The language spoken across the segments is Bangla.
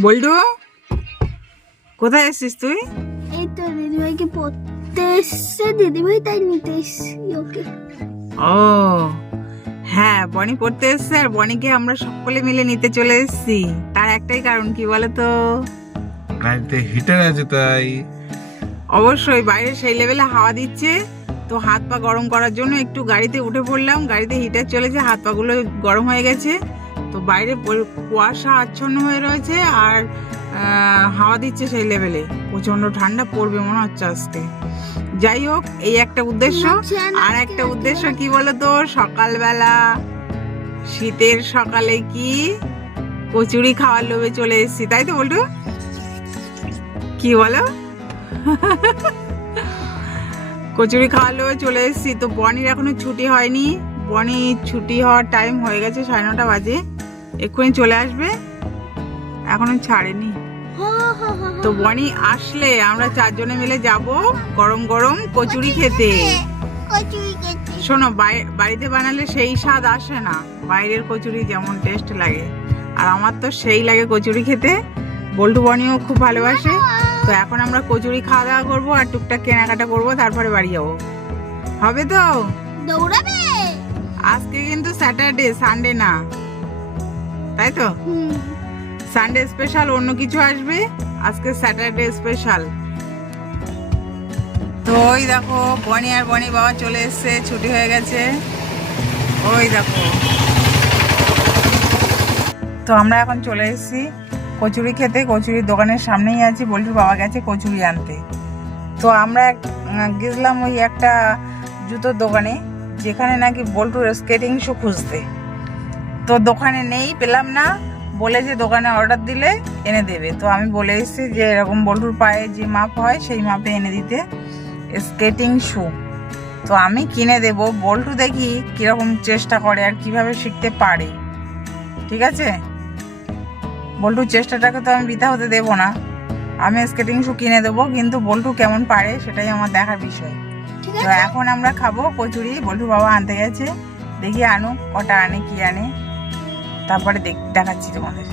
বল্টু, কোথায় এসেছিস তুই? এই তো দিদিভাইকে পড়তে এসছে, দিদিভাই তাই নিতে এসছি ওকে। ও হ্যাঁ, বনি পড়তে এসছে আর বনিকে আমরা সকলে মিলে নিতে চলে এসেছি। তার একটাই কারণ, কি বলতো? গাড়িতে হিটার আছে তাই। অবশ্যই, বাইরে সেই লেভেলে হাওয়া দিচ্ছে, তো হাত পা গরম করার জন্য একটু গাড়িতে উঠে পড়লাম। গাড়িতে হিটার চলেছে, হাত পা গুলো গরম হয়ে গেছে। তো বাইরে কুয়াশা আচ্ছন্ন হয়ে রয়েছে আর হাওয়া দিচ্ছে সেই লেভেলে, প্রচন্ড ঠান্ডা পড়বে মনে হচ্ছে আজকে। যাই হোক, এই একটা উদ্দেশ্য। আর একটা উদ্দেশ্য কি বলতো, সকালবেলা শীতের সকালে কি কচুরি খাওয়ার লোভে চলে এসেছি, তাই তো বলটু? কি বলো? কচুরি খাওয়ার লোভে চলে এসেছি। তো বনির এখনো ছুটি হয়নি, বনি ছুটি হওয়ার টাইম হয়ে গেছে, 9:30 বাজে, এক্ষুনি চলে আসবে, এখনো ছাড়েনি। তো বনি আসলে আমরা 4 জনে মিলে যাব গরম গরম কচুরি খেতে। শোনো, বাড়িতে বানালে সেই স্বাদ আসে না, বাইরের কচুরি যেমন টেস্ট লাগে, আর আমার তো সেই লাগে কচুরি খেতে। বল্টু বনিও খুব ভালোবাসে। তো এখন আমরা কচুরি খাওয়া দাওয়া করবো আর টুকটাক কেনাকাটা করবো, তারপরে বাড়ি যাবো। হবে তো? দৌড়াবে আজকে কিন্তু স্যাটারডে, সানডে না, তাই তো? সানডে স্পেশাল অন্য কিছু আসবে, আজকে স্যাটারডে স্পেশাল। তো ওই দেখো, বনি আর বনি বাবা চলে এসছে, ছুটি হয়ে গেছে, ওই দেখো। তো আমরা এখন চলে এসেছি কচুরি খেতে, কচুরির দোকানের সামনেই আছি। বল্টুর বাবা গেছে কচুরি আনতে। তো আমরা গেছিলাম ওই একটা জুতোর দোকানে, যেখানে নাকি বল্টুর স্কেটিং শু খুঁজতে। তো দোকানে নেই, পেলাম না, বলে যে দোকানে অর্ডার দিলে এনে দেবে। তো আমি বলে এসেছি যে এরকম বল্টুর পায়ে যে মাপ হয় সেই মাপে এনে দিতে স্কেটিং শু। তো আমি কিনে দেব, বল্টু দেখি কিরকম চেষ্টা করে আর কিভাবে শিখতে পারে। ঠিক আছে, বল্টুর চেষ্টাটাকে তো আমি বৃথা হতে দেবো না। আমি স্কেটিং শু কিনে দেবো, কিন্তু বল্টু কেমন পারে সেটাই আমার দেখার বিষয়। তো এখন আমরা খাবো কচুরি, বল্টু বাবা আনতে গেছে, দেখি আনুক, কটা আনে কি আনে, তারপরে দেখাচ্ছি তোমাদের।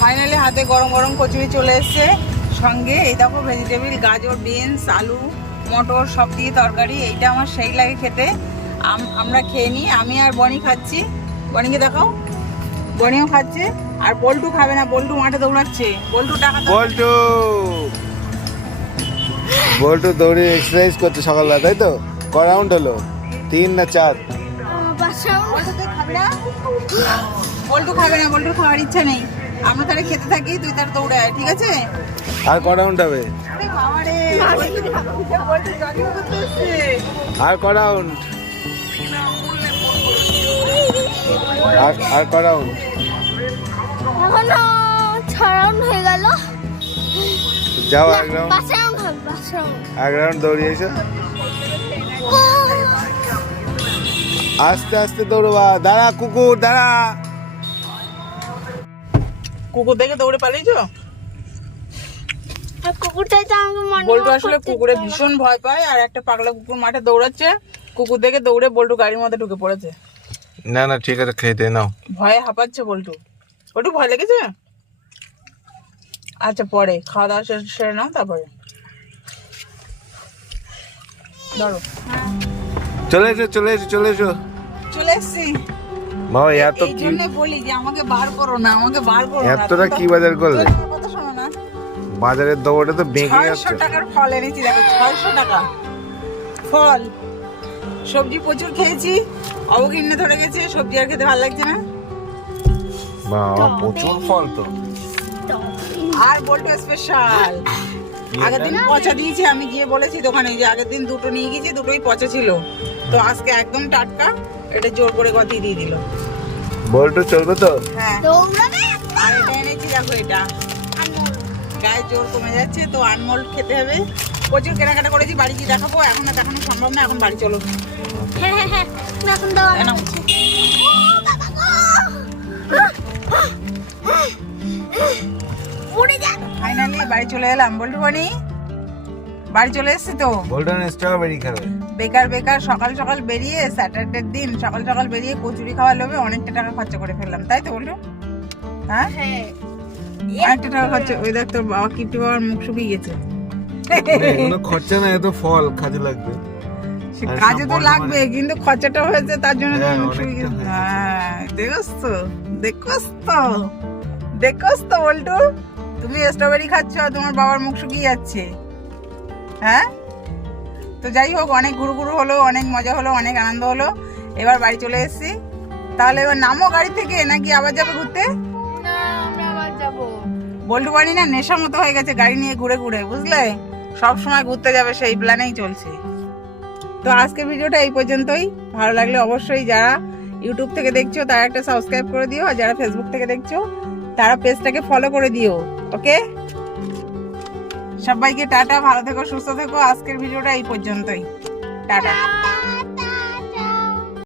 ফাইনালি হাতে গরম গরম কচুরি চলে এসছে, সঙ্গে এই দেখো ভেজিটেবিল, গাজর, বিনস, আলু, মটর সব দিয়ে তরকারি। এইটা আমার সেই লাগে খেতে। আমরা খেয়ে নিই, আমি আর বনি খাচ্ছি। বনিকে দেখাও, বনিও খাচ্ছে। আর বল্টু খাবে না, বল্টু মাঠে দৌড়াচ্ছে। বল্টু টাকা বল্টু দৌড়ে এক্সারসাইজ করছে সকালবেলা, তাই তো? ক রাউন্ড হলো? 3 না 4? বল্টু খাবে না, বল্টুর খাওয়ার ইচ্ছা নেই। আমরা তাহলে খেতে থাকি, তুই তার দৌড়ায়, ঠিক আছে? আর ক রাউন্ড হবে? আর ক রাউন্ড? আর ক রাউন্ড? এখনো 6 রাউন্ড হয়ে গেল। যাও এক রাউন্ড, 5 রাউন্ড হবে, 5 রাউন্ড। এক রাউন্ড দৌড়িয়ে এসো। আস্তে আস্তে দৌড়বা, দাঁড়া কুকুর, দাঁড়া। কুকুর দেখে দৌড়ে পালিয়েছো? আর কুকুরটাই তো আমাকে মনে বল্টু আসলে কুকুরে ভীষণ ভয় পায়, আর একটা পাগলা কুকুর মাঠে দৌড়াচ্ছে, কুকুর দেখে দৌড়ে বল্টু গাড়ির মধ্যে ঢুকে পড়েছে। না না ঠিক আছে, খেতে নাও। ভয়ে হাঁপাচ্ছে বল্টু। বল্টু ভয় লেগেছে? আচ্ছা, পরে খাওয়া দাওয়া সেরে নাও, তারপরে ধরো। চলে এসো চলে এসো চলে এসো। চলে এসছি বাবা, এত এই কি জন্য বলি যে আমাকে বার করো না, আমাকে বার করো না। এতটা কি বাজার করলে? কথা শোনো না, বাজারের দৌড়ে তো ভেঙে যাচ্ছে। 600 টাকার ফল এনেছি, দেখো 600 টাকা ফল। সবজি প্রচুর খেয়েছি, অবঘিন্নে ধরে গেছে, সবজি আর খেতে ভালো লাগছে না। বাবা, প্রচুর ফল তো। আর বল্টু স্পেশাল, আগের দিন পচা দিয়েছি, আমি গিয়ে বলেছি দোকানে যে আগের দিন 2টো নিয়ে গেছি, 2টোই পচা ছিল। তো আজকে একদম টাটকা, এটা জোর করে গতিয়ে দিয়ে দিল। বল্টু চলবে তো? হ্যাঁ, দৌড়াবে। আর এটা এনেছি, দেখো এটা গায়ে জোর কমে যাচ্ছে, তো আনমোল খেতে হবে। প্রচুর কেনাকাটা করেছি, বাড়ি গিয়ে দেখাবো, এখন আর দেখানো সম্ভব না, এখন বাড়ি চলো। হ্যাঁ হ্যাঁ হ্যাঁ, এখন দাও। নাও। উড়ে যাবে। ফাইনালি বাড়ি চলে এলাম। বল্টু বনি, বাড়ি চলে এসেছি তো। বল্টু স্ট্রবেরি খাবে। বেকার বেকার সকাল সকাল বেরিয়ে, স্যাটারডে দিন সকাল সকাল বেরিয়ে কচুরি খাওয়া লোভে অনেকটা টাকা খরচা করে ফেললাম, তাই তো বল্টু? হ্যাঁ, হ্যাঁ, অনেকটা টাকা খরচা। ওই দেখ তোর বাবা কিপটি বাবার মুখ শুকিয়ে গেছে। কোনো খরচা না, এত ফল কাজে লাগবে। সে আর কাজে সব তো বড় লাগবে, কিন্তু খরচাটা হয়েছে তার জন্য হ্যাঁ, তোমার মুখ শুকিয়ে অনেকটা গেছে। হয়েছে। হ্যাঁ দেখোস তো, দেখোস তো, দেখোস তো বল্টু, তুমি স্ট্রবেরি খাচ্ছ আর তোমার বাবার মুখ শুকিয়ে যাচ্ছে। হ্যাঁ তো যাই হোক, অনেক ঘুরু হলো, অনেক মজা হলো, অনেক আনন্দ হলো। এবার বাড়ি চলে এসেছি। তাহলে এবার নামো গাড়ি থেকে, নাকি আবার যাবে ঘুরতে? না আমরা আবার যাবো। বল্টু বাড়ি না নেশার মতো হয়ে গেছে, গাড়ি নিয়ে ঘুরে ঘুরে, বুঝলে, সব সময় ঘুরতে যাবে সেই প্ল্যানেই চলছে। তো আজকে ভিডিওটা এই পর্যন্তই। ভালো লাগলে অবশ্যই যারা ইউটিউব থেকে দেখছো তারা একটা সাবস্ক্রাইব করে দিও, আর যারা ফেসবুক থেকে দেখছো তারা পেজটাকে ফলো করে দিও। ওকে, সবাইকে টাটা, ভালো থেকো, সুস্থ থেকো। আজকের ভিডিওটা এই পর্যন্তই, টাটা।